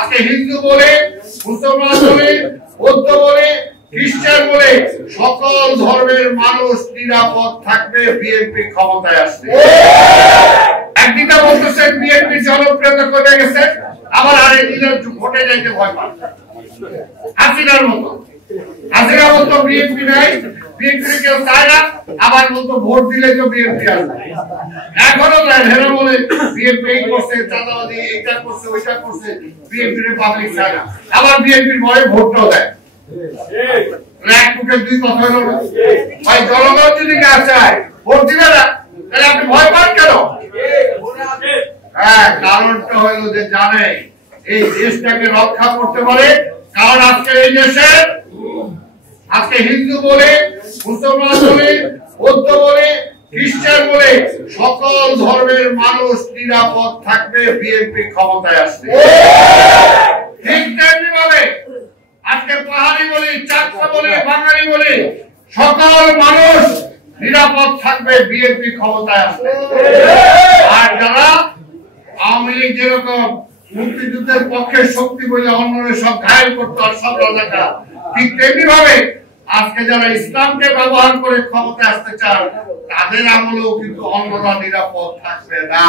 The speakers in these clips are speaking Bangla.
আজকে হিন্দু বলে, মুসলমান বলে, বৌদ্ধ বলে, খ্রিস্টান বলে সকল ধর্মের মানুষ নিরাপদ থাকবে বিএনপি ক্ষমতায় আসবে। একদিকে বলতেছেন বিএনপি জনপ্রিয়তা কমে গেছে, আবার আরেকদিকে ভোটে যাইতে ভয় পান হাসিনার মতো। হাসিনা বলতো বিএনপি নাই, বিএনপি কেউ চায় না, আবার বলতো ভোট দিলে তো বিএনপি আসবে। এখনো তাই হেরা বলে বিএনপি এই করছে, চাঁদাবাজি এইটা করছে, ওইটা করছে, বিএনপি পাবলিক চায় না, আবার বিএনপির ভয়ে ভোটটাও দেয়। এক মুখের দুই কথা হলো না ভাই। জনগণ যদি না চায় ভোট দিবে না, তাহলে আপনি ভয় পান কেন? হ্যাঁ, কারণটা হলো যে জানে এই দেশটাকে রক্ষা করতে পারে। কারণ আজকে এই দেশে আজকে হিন্দু বলে, মুসলমান বলে, বৌদ্ধ বলে, খ্রিস্টান বলে সকল ধর্মের মানুষ নিরাপদ থাকবে বিএনপি ক্ষমতায় আসবে। ঠিক তেমনি ভাবে আজকে পাহাড়ি বলি, চাকমা বলি, বাঙালি বলি সকল মানুষ নিরাপদ থাকবে বিএনপি ক্ষমতায় আসবে। আর যারা আওয়ামী লীগ যেরকম মুক্তিযুদ্ধের পক্ষে শক্তি বলে অন্যরা সব ঘায়েল করতো আর সব রাজাকা, ঠিক তেমনি ভাবে আজকে যারা ইসলামকে ব্যবহার করে ক্ষমতা আসতে চান তাদের আমলেও কিন্তু অন্যরা নিরাপদ থাকবে না।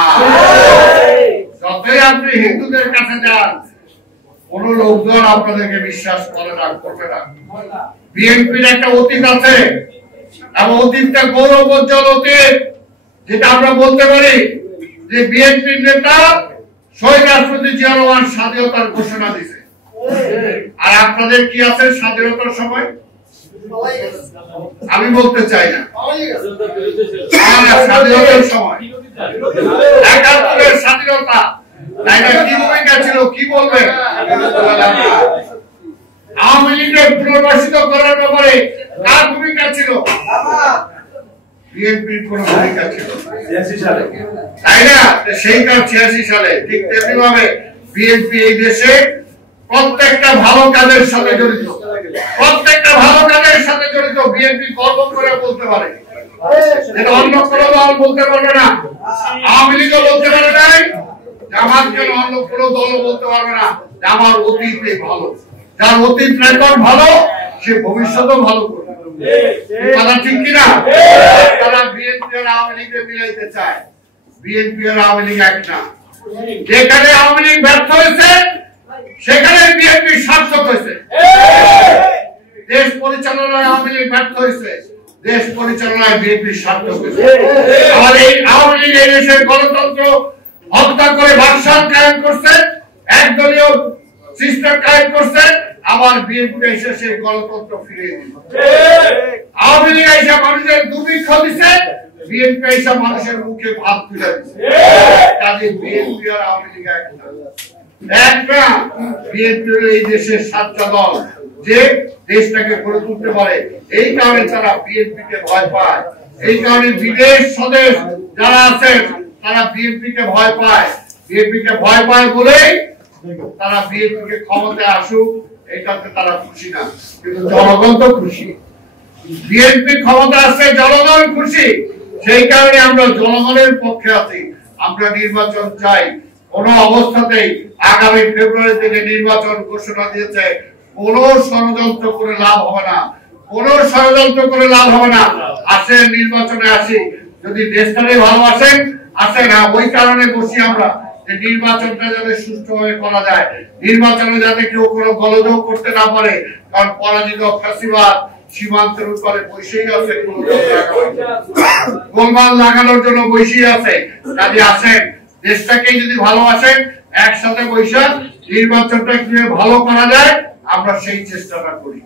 যতই আপনি হিন্দুদের কাছে যান, কোন লোকজন আপনাদেরকে বিশ্বাস করে না, করবে না। বিএনপির একটা অতীত আছে এবং অতীতটা গৌরবোজ্জ্বল অতীত, যেটা আমরা বলতে পারি যে বিএনপির নেতা শহীদ রাষ্ট্রপতি জিয়া রহমান স্বাধীনতার ঘোষণা দিয়েছে। আর আপনাদের কি আছে স্বাধীনতার সময়? আমি বলতে চাই না। স্বাধীনতার সময় ৭১-এর স্বাধীনতা কি ভূমিকা ছিল, কি বলবেন? আওয়ামী লীগের পুনর্বাসিত করার ব্যাপারে কার ভূমিকা ছিল? বিএনপির কোন ভূমিকা ছিল? ৮৬ সালে, তাই না? সেইটা ৮৬ সালে। ঠিক তেমনি ভাবে বিএনপি এই দেশে প্রত্যেকটা ভালো কাজের সাথে জড়িত, প্রত্যেকটা ভালো কাজের সাথে জড়িত। বিএনপি গর্ব করে বলতে পারে, যেটা অন্য কোনো দল বলতে পারবে না। আওয়ামী লীগও বলতে পারে নাই, জামাত কেন অন্য কোনো দলও বলতে পারবে না যে আমার অতীতে ভালো। যার অতীত রেকর্ড ভালো সে ভবিষ্যতেও ভালো করবে। কথা ঠিক কিনা? তারা বিএনপি আর আওয়ামী লীগকে মিলাইতে চায়। বিএনপি আর আওয়ামী লীগ এক না। যেখানে আওয়ামী লীগ ব্যর্থ হয়েছে সেখানে বিএনপি সার্থক হয়েছে। দেশ পরিচালনায় আওয়ামী লীগ ব্যর্থ হয়েছে, দেশ পরিচালনায় বিএনপি সার্থক হয়েছে। আর এই আওয়ামী লীগ এই দেশের গণতন্ত্র হত্যা করে বাকশাল কায়েম করছে, একদলীয় সিস্টেম কায়েম করছে, আবার বিএনপি এসে সেই গণতন্ত্র ফিরিয়ে দিল। আওয়ামী লীগ এসে মানুষের দুর্ভিক্ষ দিচ্ছে, বিএনপি এসে মানুষের মুখে ভাত তুলে দিচ্ছে। কাজে বিএনপি আর আওয়ামী লীগ একটা। বিএনপি এই দেশের ৭টা দল যে দেশটাকে গড়ে তুলতে পারে, এই কারণে তারা বিএনপি কে ভয় পায়। এই কারণে বিদেশ স্বদেশ যারা আছেন তারা বিএনপি কে ভয় পায়। বিএনপি কে ভয় পায় বলেই তারা বিএনপি কে ক্ষমতায় আসুক এটাতে তারা খুশি না, কিন্তু জনগণ তো খুশি। বিএনপি ক্ষমতা আসছে, জনগণ খুশি। সেই কারণে আমরা জনগণের পক্ষে আছি। আমরা নির্বাচন চাই। কোন অবস্থাতেই আগামী ফেব্রুয়ারি থেকে নির্বাচন ঘোষণা দিয়েছে, কোন ষড়যন্ত্র করে লাভ হবে না, কোন ষড়যন্ত্র করে লাভ হবে না। আসেন নির্বাচনে আসি, যদি দেশটাকে ভালোবাসেন আসেন। ওই কারণে বসি আমরা যে নির্বাচনটা যাতে সুষ্ঠুভাবে করা যায়, নির্বাচনে যাতে কেউ কোনো গোলযোগ করতে না পারে। কারণ পরাজিত ফ্যাসিবাদ সীমান্তের উপরে বসেই আছে, গোলমাল লাগানোর জন্য বসেই আছে। কাজে আসেন, দেশটাকে যদি ভালোবাসেন একসাথে বৈশাখ নির্বাচনটা কিভাবে ভালো করা যায় আমরা সেই চেষ্টাটা করি।